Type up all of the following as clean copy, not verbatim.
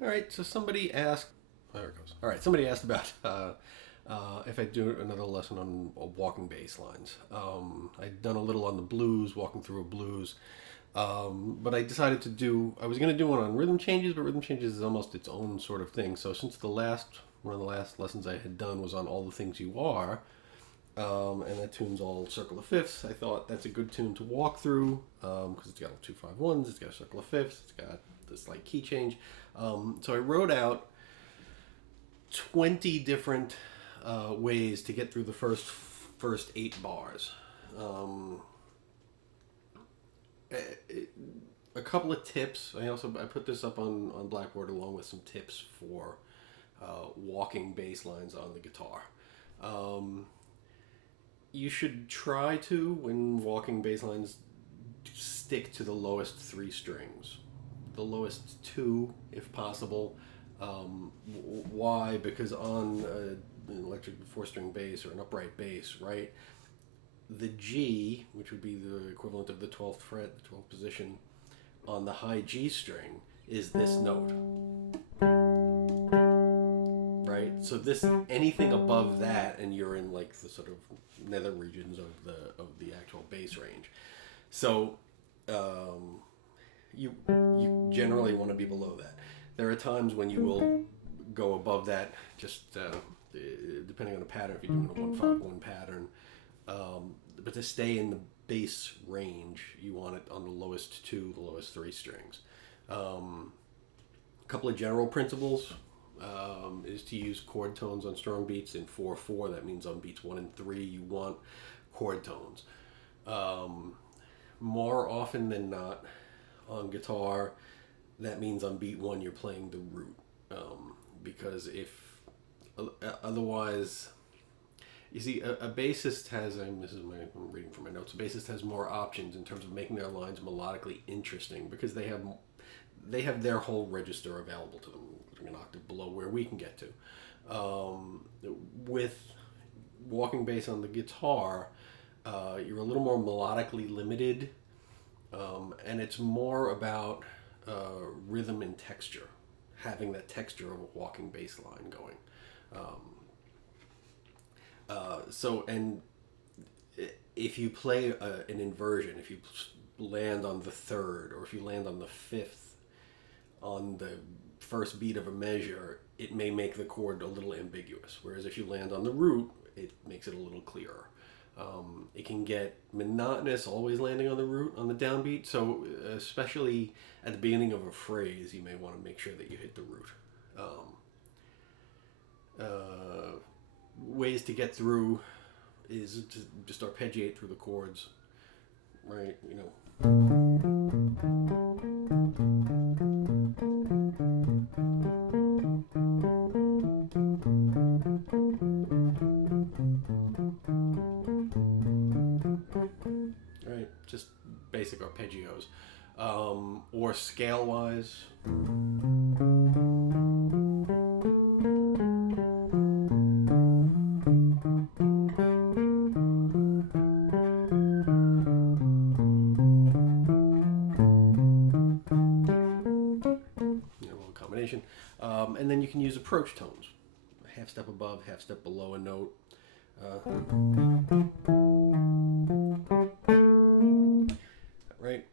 All right, so somebody asked. There it goes. All right, somebody asked about if I do another lesson on walking bass lines. I'd done a little on the blues, walking through a blues, but I decided to do. I was going to do one on rhythm changes, but rhythm changes is almost its own sort of thing. So since the last one of the last lessons I had done was on All the Things You Are, and that tune's all circle of fifths. I thought that's a good tune to walk through because it's got all 2-5-1s, it's got a circle of fifths, it's got this slight key change. So I wrote out 20 different ways to get through the first 8 bars. Um, a couple of tips. I put this up on Blackboard along with some tips for walking bass lines on the guitar. Um, you should try to, when walking bass lines, stick to the lowest 3 strings, the lowest 2 if possible. Why? Because on an electric 4-string bass or an upright bass, right, the G, which would be the equivalent of the 12th fret, the 12th position on the high G string, is this note, right? So this, anything above that, and you're in like the sort of nether regions of the actual bass range. So you generally want to be below that. There are times when you will go above that, just depending on the pattern. If you're doing a 1-5-1 pattern, but to stay in the bass range, you want it on the lowest 2, the lowest 3 strings. A couple of general principles is to use chord tones on strong beats in 4/4. That means on beats 1 and 3, you want chord tones. More often than not, on guitar, that means on beat 1 you're playing the root, because if otherwise, you see, a bassist has, and this is I'm reading from my notes, a bassist has more options in terms of making their lines melodically interesting because they have their whole register available to them, an octave below where we can get to. With walking bass on the guitar, you're a little more melodically limited, and it's more about rhythm and texture, having that texture of a walking bass line going. And if you play an inversion, if you land on the 3rd, or if you land on the 5th on the first beat of a measure, it may make the chord a little ambiguous. Whereas if you land on the root, it makes it a little clearer. It can get monotonous always landing on the root on the downbeat, so especially at the beginning of a phrase, you may want to make sure that you hit the root. Ways to get through is to just arpeggiate through the chords, right? You know. Right, just basic arpeggios, or scale wise. Combination, and then you can use approach tones, half step above, half step below a note. Right,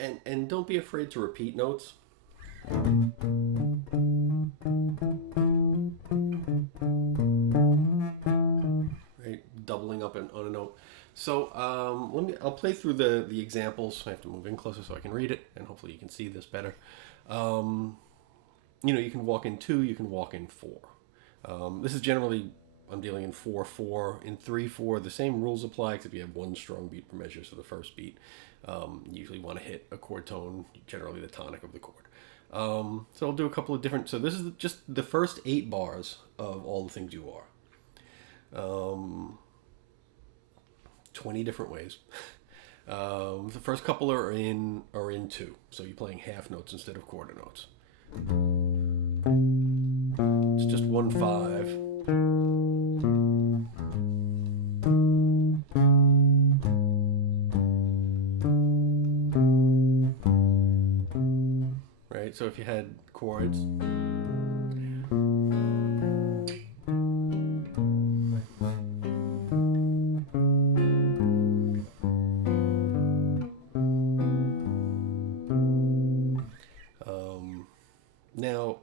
and don't be afraid to repeat notes. Right, doubling up on a note. So I'll play through the examples. I have to move in closer so I can read it, and hopefully you can see this better. You can walk in 2, you can walk in 4. This is generally, I'm dealing in 4/4. In 3/4, the same rules apply, except you have 1 strong beat per measure. So the first beat, you usually want to hit a chord tone, generally the tonic of the chord. So I'll do a couple of different. So this is just the first 8 bars of All the Things You Are. 20 different ways. The first couple are in 2, so you're playing half notes instead of quarter notes. It's just 1/5. right? So if you had chords, now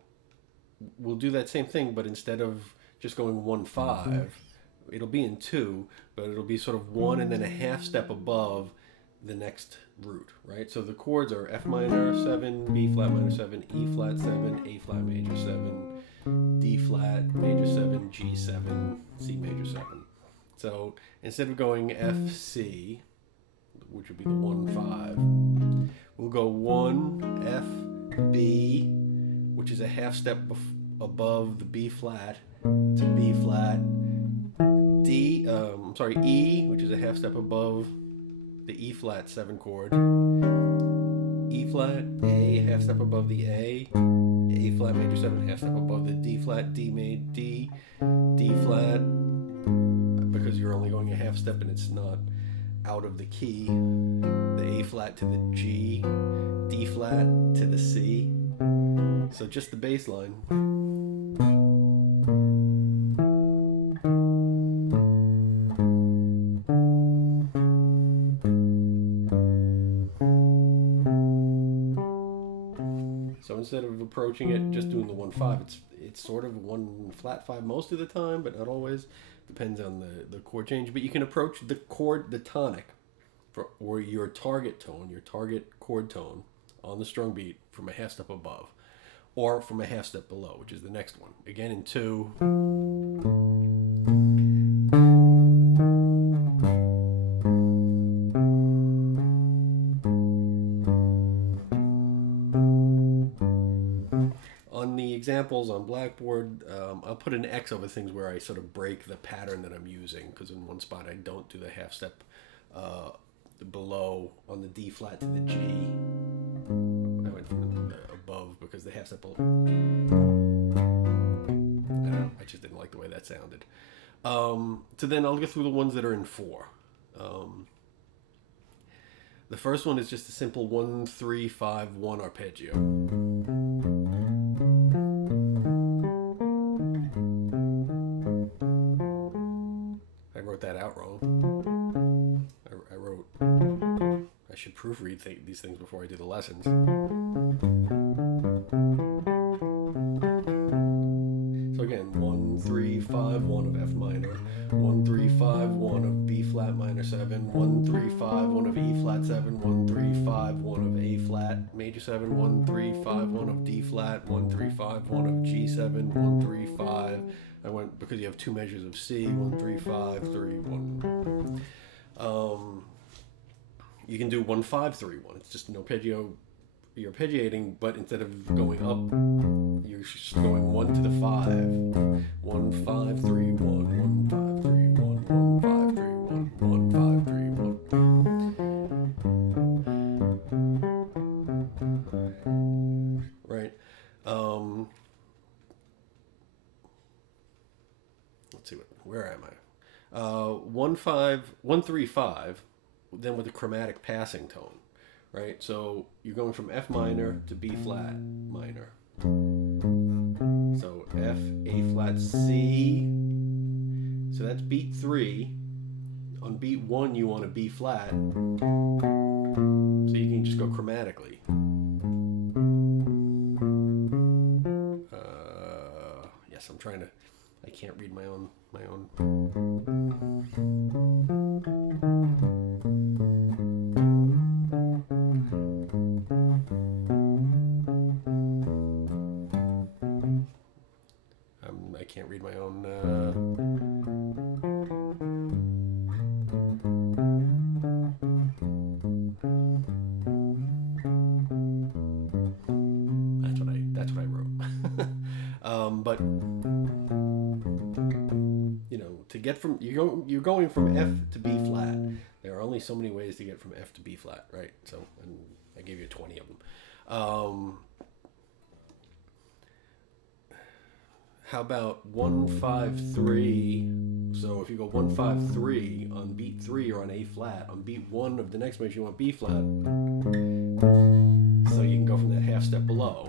we'll do that same thing, but instead of just going 1-5, it'll be in 2, but it'll be sort of 1 and then a half step above the next root, right? So the chords are F minor 7, B flat minor 7, E flat 7, A flat major 7, D flat major 7, G 7, C major 7. So instead of going F, C, which would be the 1-5, we'll go 1, F, B, which is a half step above the B flat, to B flat, E, which is a half step above the E flat 7 chord, E flat, A, half step above the A flat major 7, half step above the D flat, D flat, because you're only going a half step and it's not out of the key, the A flat to the G, D flat to the C. So just the bass line. So instead of approaching it just doing the 1-5, it's sort of 1 flat 5 most of the time, but not always. Depends on the chord change. But you can approach the chord, the tonic, or your target tone, your target chord tone on the strung beat from a half step above, or from a half step below, which is the next one. Again in 2. On the examples on Blackboard, I'll put an X over things where I sort of break the pattern that I'm using, because in one spot I don't do the half step below on the D flat to the G. I went from the above because the half step below, I just didn't like the way that sounded. So then I'll go through the ones that are in 4. The first one is just a simple 1-3-5-1 arpeggio. I wrote that out wrong. I should proofread these things before I do the lessons. So again, 1-3-5-1 of F minor, 1-3-5-1 of B flat minor 7, 1-3-5-1 of E flat 7, 1-3-5-1 of A flat major 7, 1-3-5-1 of D flat, 1-3-5-1 of G 7, 1-3-5. I went because you have 2 measures of C, 1-3-5-3-1. You can do 1-5-3-1. It's just an arpeggio. You're arpeggiating, but instead of going up, you're just going 1 to the 5. 1-5-3-1, 1-5-3-1, 1-5-3-1, 1-5-3-1. Right. Let's see where am I? 1-5-1-3-5. Then with a chromatic passing tone, right? So you're going from F minor to B flat minor. So F, A flat, C. So that's beat 3. On beat 1, you want a B flat. So you can just go chromatically. Yes, I'm trying to. I can't read my own. I can't read my own. That's what I wrote. But to get from you're going from F to B flat. There are only so many ways to get from F to B flat, right? So, and I gave you 20 of them. How about 1-5-3? So if you go 1-5-3 on beat 3 or on A flat, on beat 1 of the next measure you want B flat. So you can go from that half step below.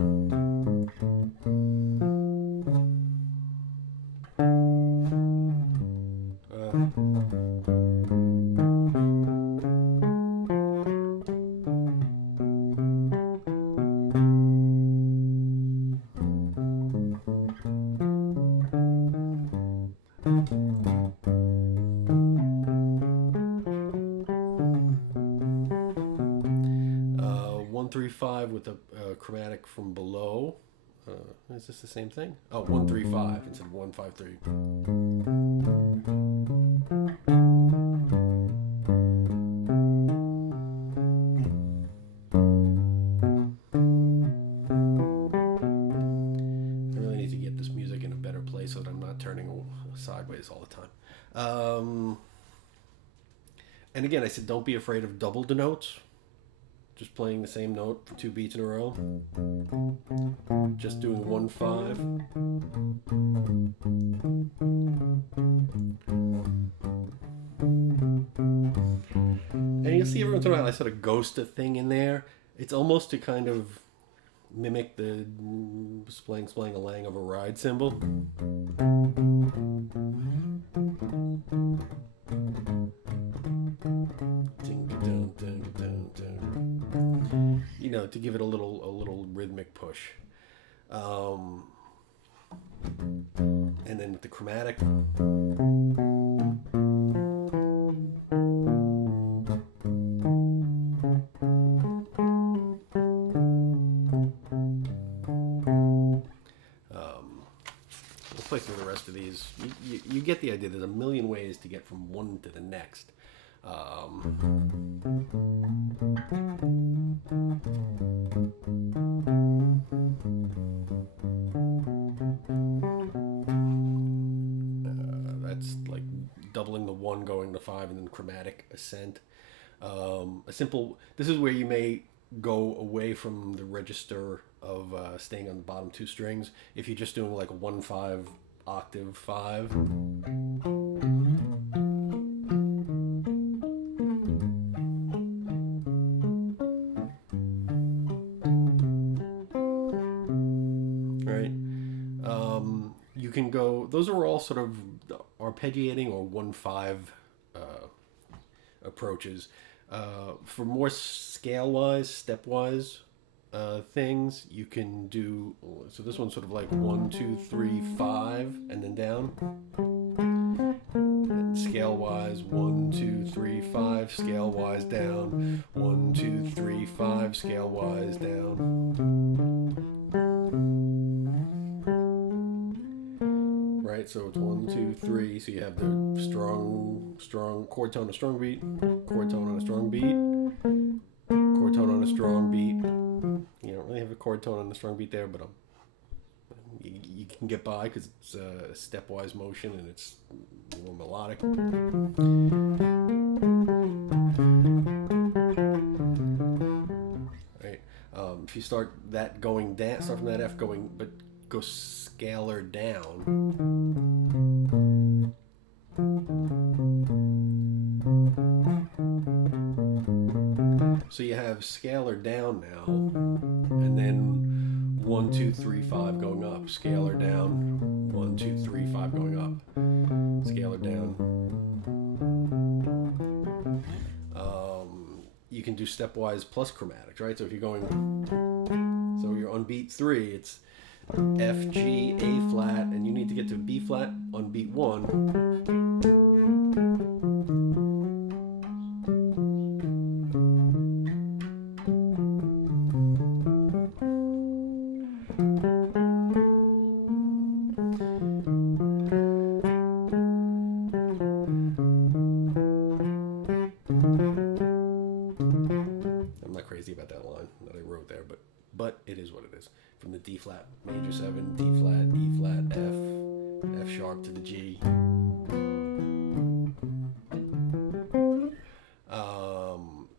135 with a chromatic from below. Is this the same thing? Oh, 135 instead of 153. I really need to get this music in a better place so that I'm not turning sideways all the time. And again, I said don't be afraid of double denotes. Just playing the same note for 2 beats in a row. Just doing 1-5. And you'll see every once in a while I sort of ghost a thing in there. It's almost to kind of mimic the splang-a-lang of a ride cymbal. You know, to give it a little rhythmic push. And then with the chromatic. We'll play through the rest of these. You get the idea. There's a million ways to get from one to the next. That's like doubling the 1 going to 5 and then chromatic ascent. This is where you may go away from the register of staying on the bottom 2 strings if you're just doing like a 1-5 octave 5. You can go, those are all sort of arpeggiating or 1-5 approaches. For more scale-wise, stepwise things, you can do, so this one's sort of like 1, 2, 3, 5, and then down. And scale-wise, 1, 2, 3, 5, scale-wise down. 1, 2, 3, 5, scale-wise down. Right, so it's 1, 2, 3. So you have the strong chord tone, a strong beat, chord tone on a strong beat, chord tone on a strong beat. You don't really have a chord tone on a strong beat there, but you can get by because it's a stepwise motion and it's more melodic. Right, if you start that going down, start from that F going, but go scalar down. So you have scalar down now, and then 1, 2, 3, 5 going up, scalar down, 1, 2, 3, 5 going up, scalar down. You can do stepwise plus chromatics, right? So if you're going, so you're on beat 3, it's F, G, A flat, and you need to get to B flat on beat 1. I'm not crazy about that line that I wrote there, but it is what it is. From the D flat, major 7, D flat, E flat, F sharp to the G.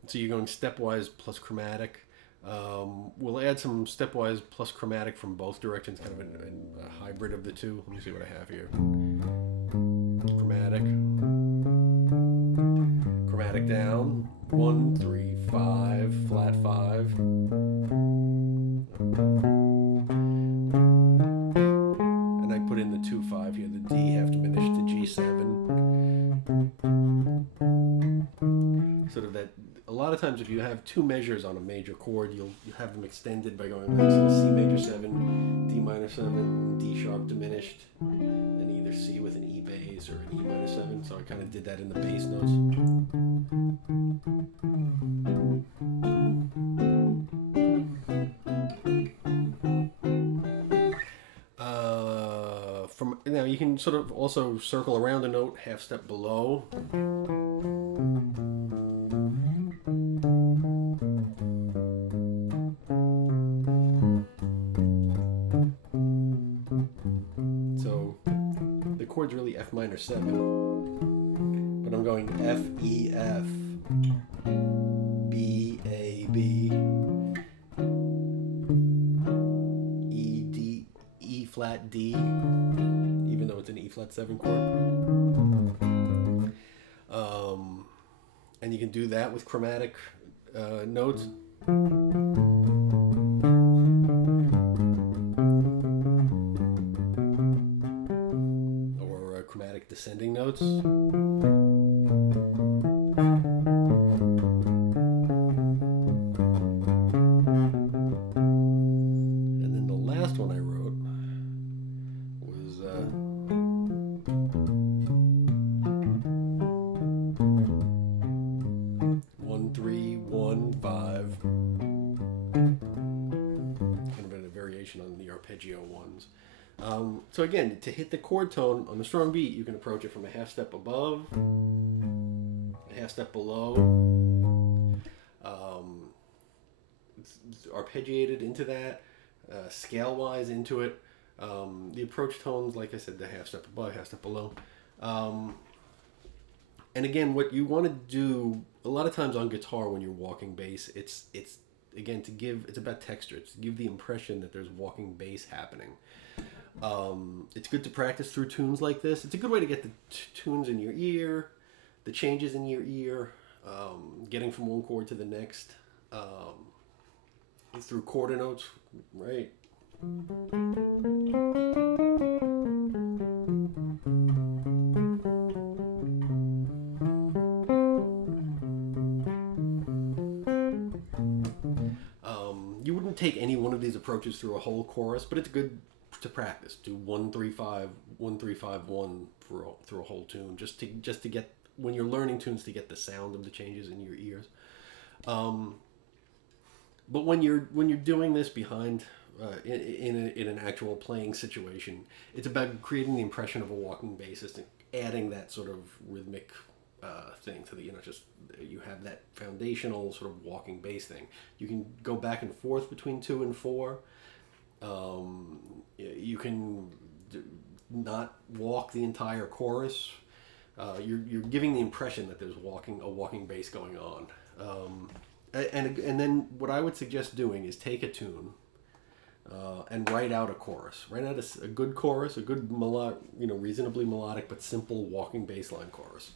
So you're going stepwise plus chromatic. We'll add some stepwise plus chromatic from both directions, kind of a hybrid of the two. Let me see what I have here. Chromatic down, 1, 3, 5, flat 5. times if you have two measures on a major chord, you have them extended by going like C major 7, D minor 7, D sharp diminished, and either C with an E bass or an E minor 7. So I kind of did that in the bass notes. Now you can sort of also circle around a note half step below. So the chord's really F minor 7, but I'm going F, E, F, B, A, B, E, D, E flat, D, even though it's an E flat 7 chord. And you can do that with chromatic notes. Or chromatic descending notes. And then the last one I wrote was 1, 3, 1, 5. Kind of a variation on the arpeggio ones. So again, to hit the chord tone on the strong beat, you can approach it from a half step above, a half step below, it's arpeggiated into that, scale-wise into it. The approach tones, like I said, the half step above, half step below. And again, what you want to do a lot of times on guitar when you're walking bass, it's again it's about texture. It's to give the impression that there's walking bass happening. It's good to practice through tunes like this. It's a good way to get the tunes in your ear, the changes in your ear, getting from one chord to the next, through quarter notes, right? You wouldn't take any one of these approaches through a whole chorus, but it's good to practice. Do 1, 3, 5, 1, 3, 5, 1 through a whole tune, just to get, when you're learning tunes, to get the sound of the changes in your ears. But when you're doing this behind in an actual playing situation, it's about creating the impression of a walking bassist and adding that sort of rhythmic thing to the, just you have that foundational sort of walking bass thing. You can go back and forth between 2 and 4. You can not walk the entire chorus. You're giving the impression that there's a walking bass going on. And then what I would suggest doing is take a tune and write out a chorus. Write out a good chorus, a good reasonably melodic but simple walking bass line chorus.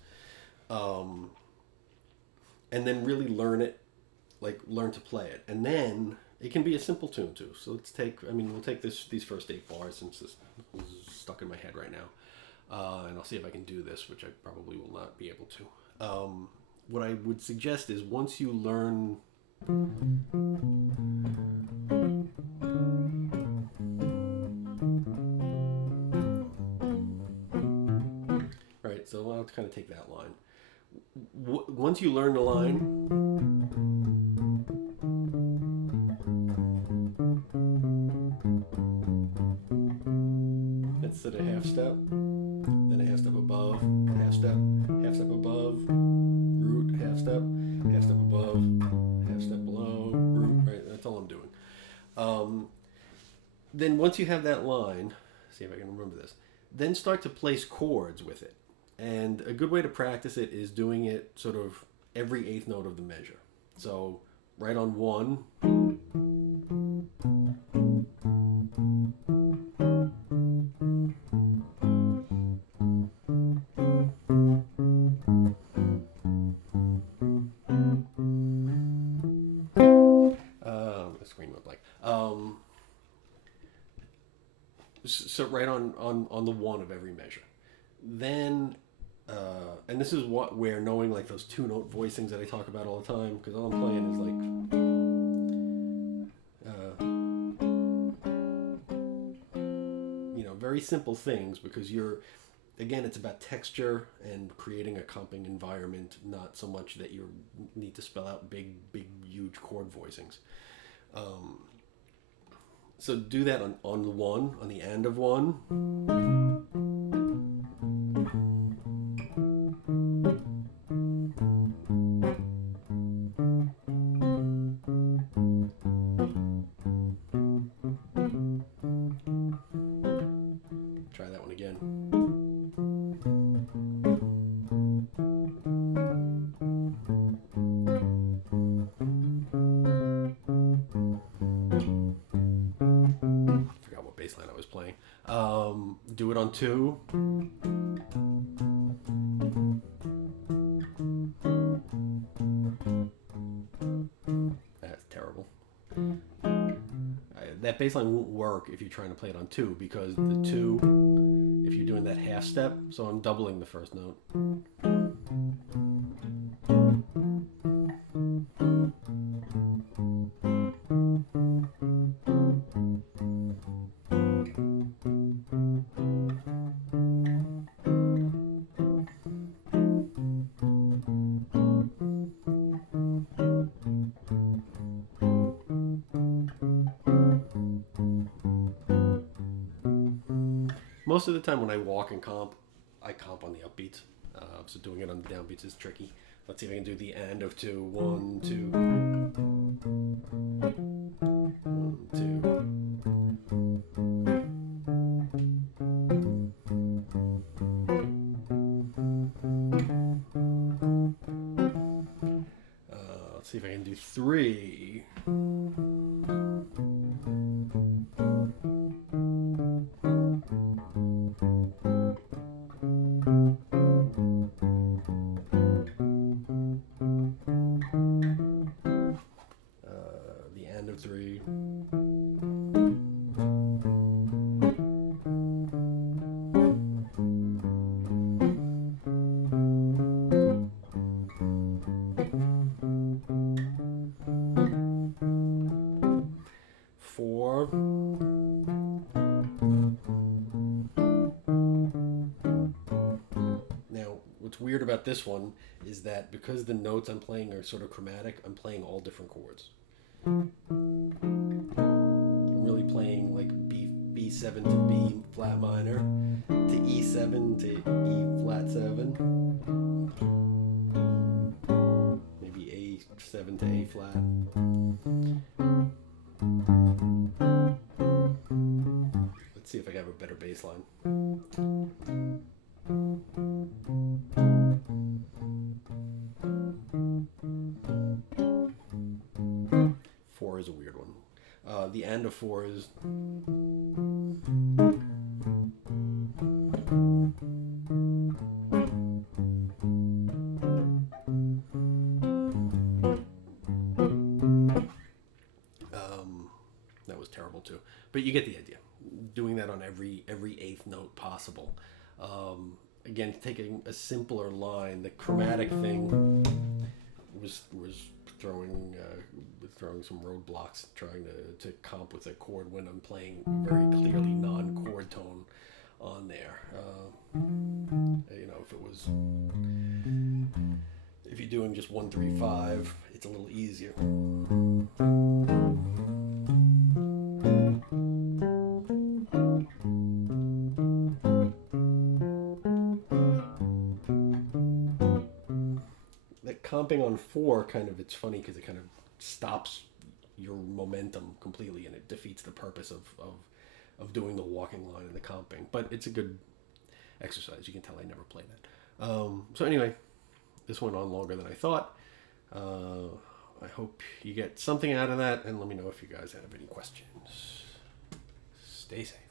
And then really learn it, learn to play it. And then it can be a simple tune too. So we'll take these first 8 bars, since this is stuck in my head right now. And I'll see if I can do this, which I probably will not be able to. What I would suggest is, once you learn right, so I'll kind of take that line. Once you learn the line, let's set a half step, then a half step above, half step above, root, half step above, half step below, root, right? That's all I'm doing. Then once you have that line, see if I can remember this, then start to place chords with it. And a good way to practice it is doing it sort of every 8th note of the measure. So right on 1, the screen went blank. So right on the 1 of every measure. Then And this is where knowing like those 2-note voicings that I talk about all the time, because all I'm playing is like, very simple things, because again, it's about texture and creating a comping environment, not so much that you need to spell out big, huge chord voicings. So do that on the one, on the end of one. Try that one again. Forgot what bass line I was playing. Do it on 2. That's terrible. That bass line won't work if you're trying to play it on 2, because the 2, if you're doing that half step, so I'm doubling the first note. Most of the time when I walk and comp, I comp on the upbeats. So doing it on the downbeats is tricky. Let's see if I can do the end of 2. 1, 2. 1, 2. Let's see if I can do 3. The end of 3. Now, what's weird about this one is that because the notes I'm playing are sort of chromatic, I'm playing all different chords. I'm really playing like B7 to B flat minor, to E7 to E flat 7, maybe A7 to A flat. Let's see if I have a better bass line. 4 is a weird one. The end of 4 is. That was terrible too, but you get the idea. Doing that on every 8th note possible. Again, taking a simpler line. The chromatic thing was throwing some roadblocks trying to comp with a chord when I'm playing very clearly non-chord tone on there. If you're doing just 1, 3, 5, it's a little easier. Comping on 4 it's funny because it kind of stops your momentum completely, and it defeats the purpose of doing the walking line and the comping. But it's a good exercise. You can tell I never played that. So anyway, this went on longer than I thought. I hope you get something out of that, and let me know if you guys have any questions. Stay safe.